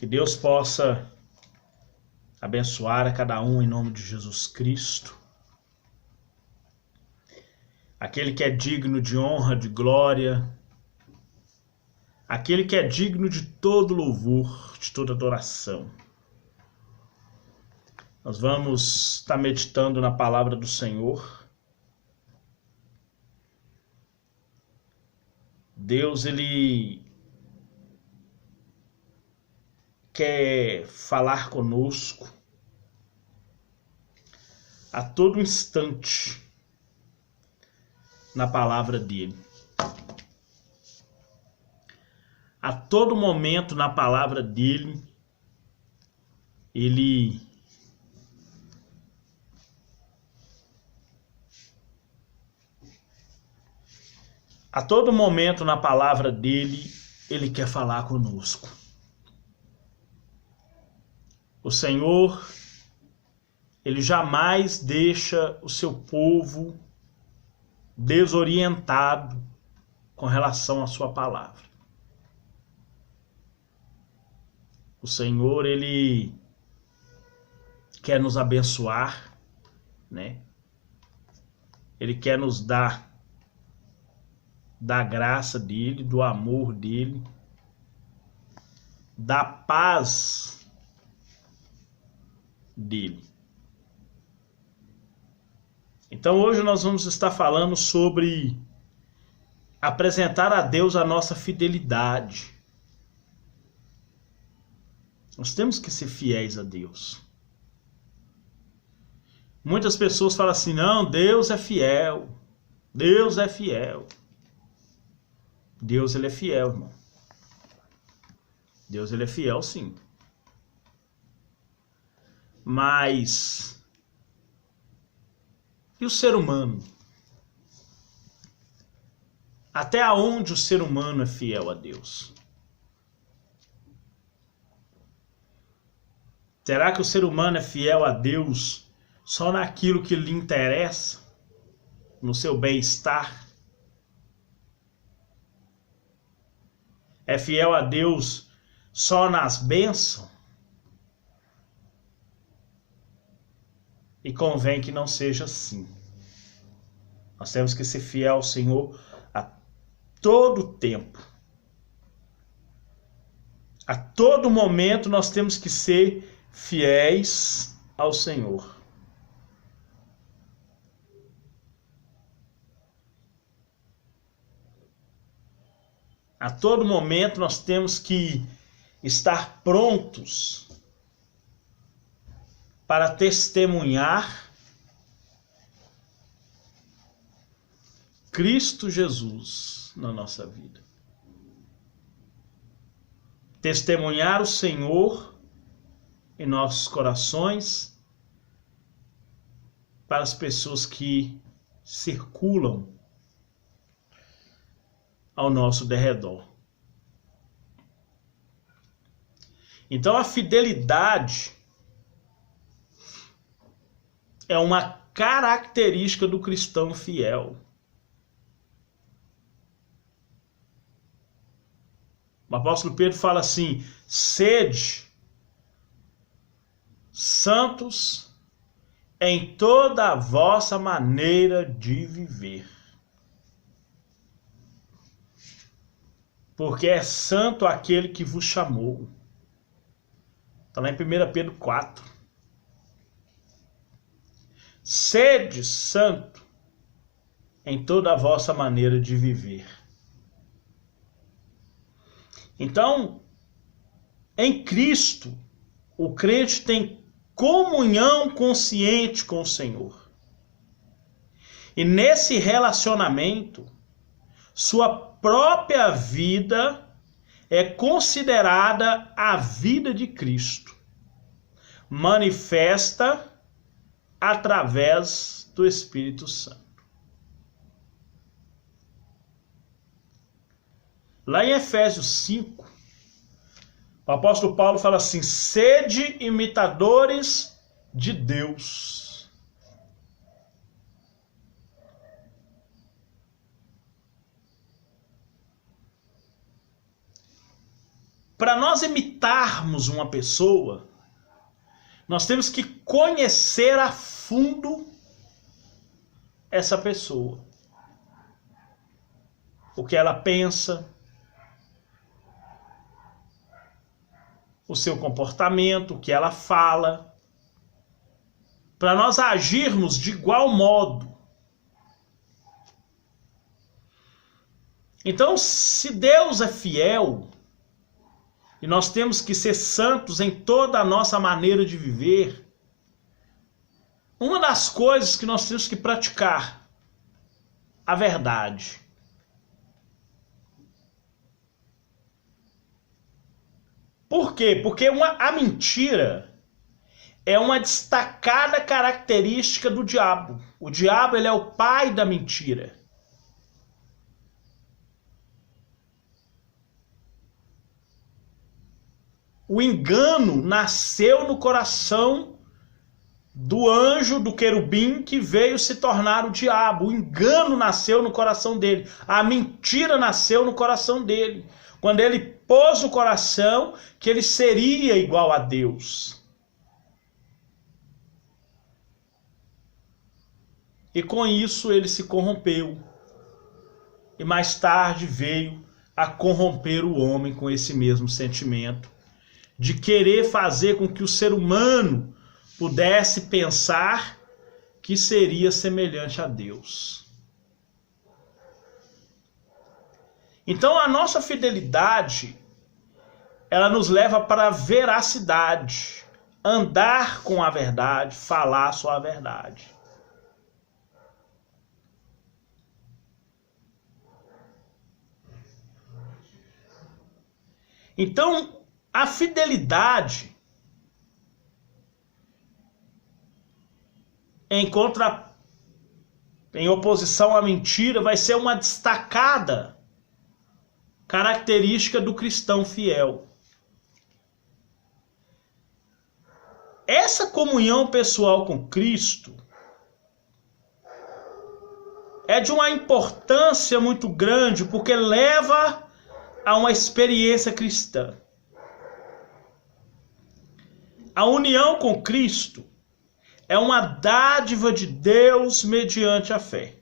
Que Deus possa abençoar a cada um em nome de Jesus Cristo. Aquele que é digno de honra, de glória, aquele que é digno de todo louvor, de toda adoração. Nós vamos estar meditando na palavra do Senhor. Deus, Ele quer falar conosco a todo instante na palavra dele. A todo momento na palavra dele, ele a todo momento na palavra dele, ele quer falar conosco. O Senhor, ele jamais deixa o seu povo desorientado com relação à sua palavra. O Senhor, ele quer nos abençoar, né? Ele quer nos dar da graça dele, do amor dele, da paz dele. Então hoje nós vamos estar falando sobre apresentar a Deus a nossa fidelidade. Nós temos que ser fiéis a Deus. Muitas pessoas falam assim, não, Deus é fiel. Deus é fiel. Deus, ele é fiel, irmão. Deus, ele é fiel, sim. Mas e o ser humano? Até onde o ser humano é fiel a Deus? Será que o ser humano é fiel a Deus só naquilo que lhe interessa? No seu bem-estar? É fiel a Deus só nas bênçãos? E convém que não seja assim. Nós temos que ser fiel ao Senhor a todo tempo. A todo momento nós temos que ser fiéis ao Senhor. A todo momento nós temos que estar prontos para testemunhar Cristo Jesus na nossa vida. Testemunhar o Senhor em nossos corações para as pessoas que circulam ao nosso derredor. Então a fidelidade é uma característica do cristão fiel. O apóstolo Pedro fala assim, sede santos em toda a vossa maneira de viver. Porque é santo aquele que vos chamou. Está lá em 1 Pedro 4. Sede santo em toda a vossa maneira de viver. Então, em Cristo, o crente tem comunhão consciente com o Senhor. E nesse relacionamento, sua própria vida é considerada a vida de Cristo, manifesta através do Espírito Santo. Lá em Efésios 5, o apóstolo Paulo fala assim, sede imitadores de Deus. para nós imitarmos uma pessoa, nós temos que conhecer a fundo essa pessoa. O que ela pensa, o seu comportamento, o que ela fala, para nós agirmos de igual modo. Então, se Deus é fiel, e nós temos que ser santos em toda a nossa maneira de viver, uma das coisas que nós temos que praticar, a verdade. Por quê? Porque a mentira é uma destacada característica do diabo. O diabo, ele é o pai da mentira. O engano nasceu no coração do anjo, do querubim, que veio se tornar o diabo. O engano nasceu no coração dele. A mentira nasceu no coração dele. Quando ele pôs no coração que ele seria igual a Deus. E com isso ele se corrompeu. E mais tarde veio a corromper o homem com esse mesmo sentimento de querer fazer com que o ser humano pudesse pensar que seria semelhante a Deus. Então a nossa fidelidade, ela nos leva para a veracidade, andar com a verdade, falar só a verdade. Então, a fidelidade em oposição à mentira vai ser uma destacada característica do cristão fiel. Essa comunhão pessoal com Cristo é de uma importância muito grande, porque leva a uma experiência cristã. A união com Cristo é uma dádiva de Deus mediante a fé.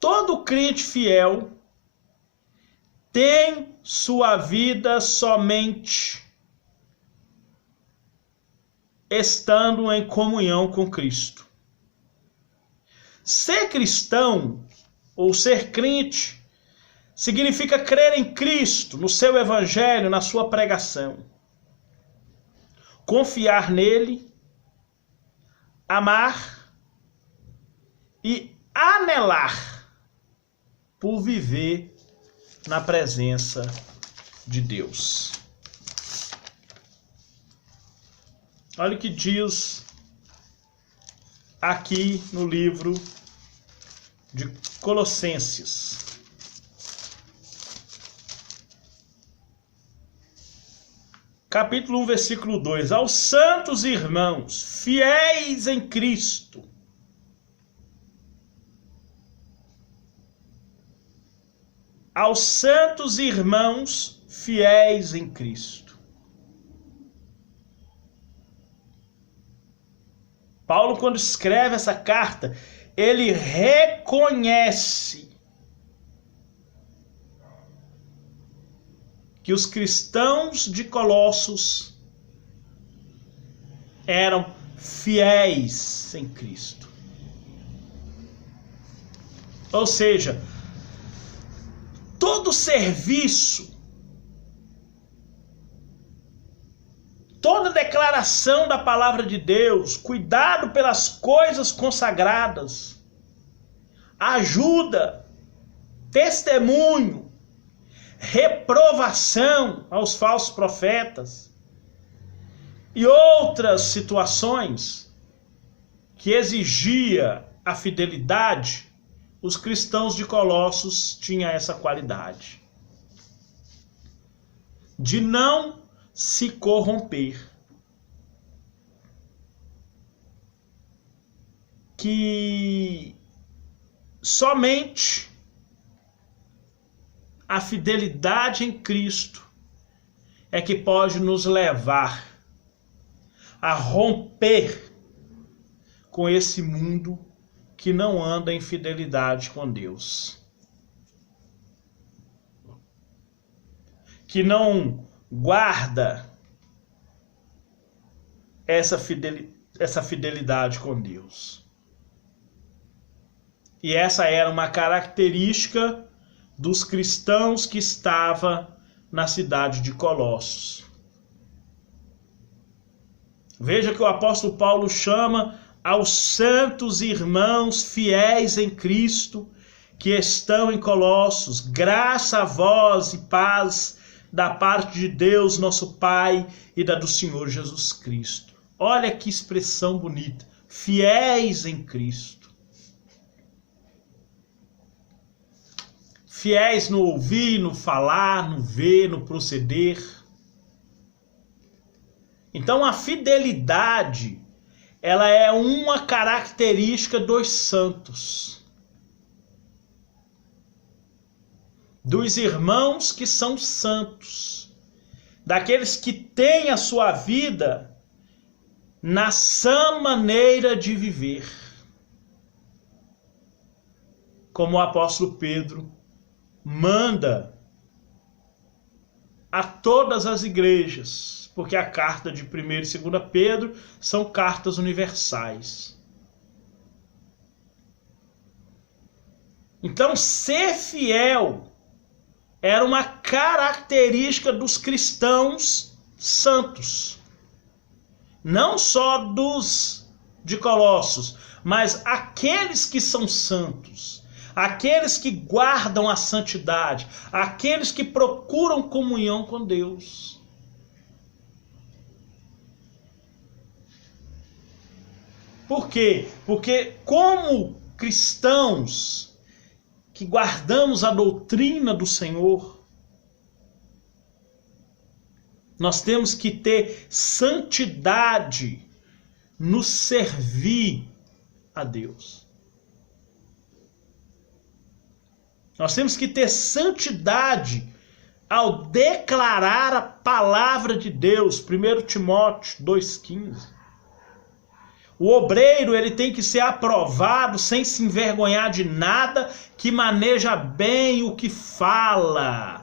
Todo crente fiel tem sua vida somente estando em comunhão com Cristo. Ser cristão ou ser crente significa crer em Cristo, no seu evangelho, na sua pregação. Confiar nele, amar e anelar por viver na presença de Deus. Olha o que diz aqui no livro de Colossenses. Capítulo 1, versículo 2. Aos santos irmãos, fiéis em Cristo. Aos santos irmãos, fiéis em Cristo. Paulo, quando escreve essa carta, ele reconhece que os cristãos de Colossos eram fiéis em Cristo. Ou seja, todo serviço, toda declaração da palavra de Deus, cuidado pelas coisas consagradas, ajuda, testemunho, reprovação aos falsos profetas e outras situações que exigia a fidelidade, os cristãos de Colossos tinham essa qualidade de não se corromper, que somente a fidelidade em Cristo é que pode nos levar a romper com esse mundo que não anda em fidelidade com Deus, que não guarda essa fidelidade com Deus. E essa era uma característica dos cristãos que estavam na cidade de Colossos. Veja que o apóstolo Paulo chama aos santos irmãos fiéis em Cristo que estão em Colossos, graça a vós e paz da parte de Deus, nosso Pai, e da do Senhor Jesus Cristo. Olha que expressão bonita, fiéis em Cristo. Fiéis no ouvir, no falar, no ver, no proceder. Então a fidelidade, ela é uma característica dos santos, dos irmãos que são santos, daqueles que têm a sua vida na sã maneira de viver. Como o apóstolo Pedro manda a todas as igrejas, porque a carta de 1 e 2 Pedro são cartas universais. Então, ser fiel era uma característica dos cristãos santos. Não só dos de Colossos, mas aqueles que são santos, aqueles que guardam a santidade, aqueles que procuram comunhão com Deus. Por quê? Porque como cristãos que guardamos a doutrina do Senhor, nós temos que ter santidade no servir a Deus. Nós temos que ter santidade ao declarar a palavra de Deus. 1 Timóteo 2,15. O obreiro, ele tem que ser aprovado sem se envergonhar de nada, que maneja bem o que fala.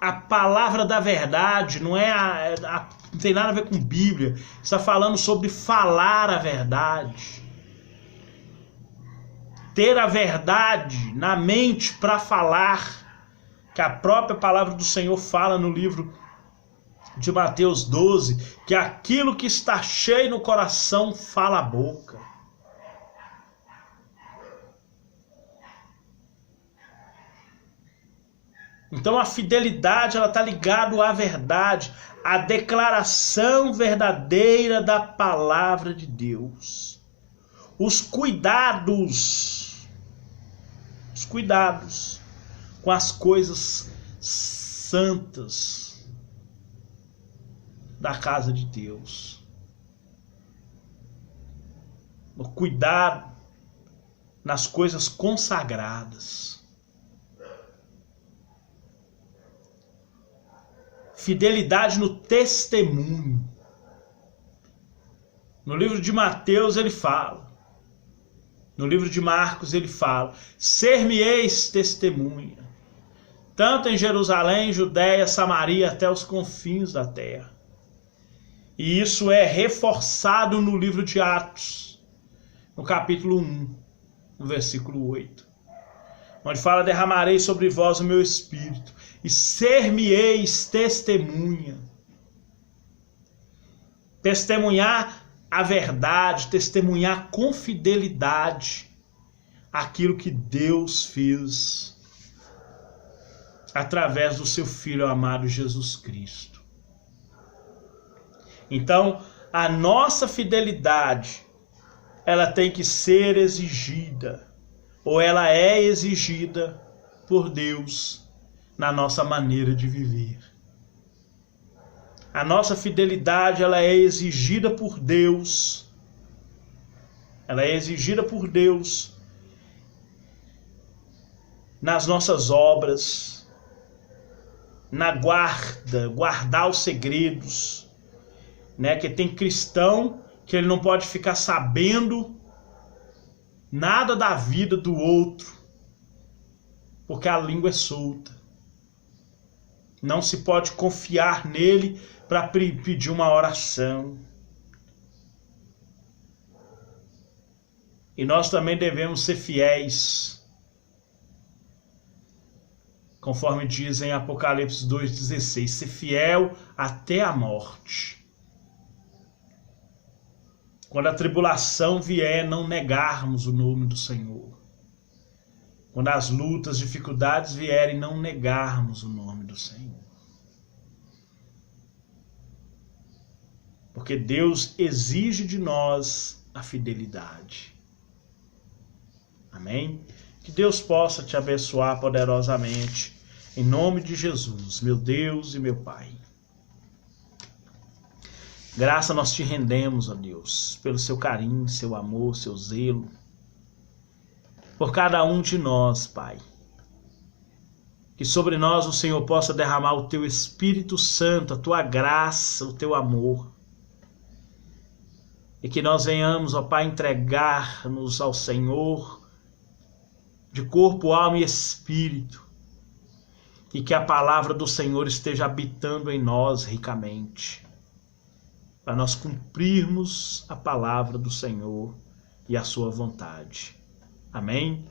A palavra da verdade não não tem nada a ver com Bíblia. Está falando sobre falar a verdade. Ter a verdade na mente para falar, que a própria palavra do Senhor fala no livro de Mateus 12, que aquilo que está cheio no coração fala a boca. Então a fidelidade, ela está ligada à verdade, à declaração verdadeira da palavra de Deus. Os cuidados com as coisas santas da casa de Deus. O cuidado nas coisas consagradas. Fidelidade no testemunho. No livro de Mateus ele fala. No livro de Marcos ele fala: ser-me-eis testemunha, tanto em Jerusalém, Judéia, Samaria, até os confins da terra. E isso é reforçado no livro de Atos, no capítulo 1, no versículo 8. Onde fala: derramarei sobre vós o meu espírito, e ser-me-eis testemunha. Testemunhar a verdade, testemunhar com fidelidade aquilo que Deus fez através do seu Filho amado Jesus Cristo. Então, a nossa fidelidade, ela tem que ser exigida, ou ela é exigida por Deus na nossa maneira de viver. A nossa fidelidade, ela é exigida por Deus. Ela é exigida por Deus nas nossas obras, guardar os segredos, né? Que tem cristão que ele não pode ficar sabendo nada da vida do outro, porque a língua é solta. Não se pode confiar nele para pedir uma oração. E nós também devemos ser fiéis, conforme diz em Apocalipse 2,16, ser fiel até a morte. Quando a tribulação vier, não negarmos o nome do Senhor. Quando as lutas, dificuldades vierem, não negarmos o nome do Senhor. Porque Deus exige de nós a fidelidade. Amém? Que Deus possa te abençoar poderosamente. Em nome de Jesus, meu Deus e meu Pai. Graça nós te rendemos, ó Deus, pelo seu carinho, seu amor, seu zelo. Por cada um de nós, Pai. Que sobre nós o Senhor possa derramar o teu Espírito Santo, a tua graça, o teu amor. E que nós venhamos, ó Pai, entregar-nos ao Senhor de corpo, alma e espírito. E que a palavra do Senhor esteja habitando em nós ricamente, para nós cumprirmos a palavra do Senhor e a sua vontade. Amém?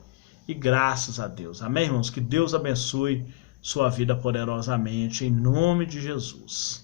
E graças a Deus. Amém, irmãos? Que Deus abençoe sua vida poderosamente, em nome de Jesus.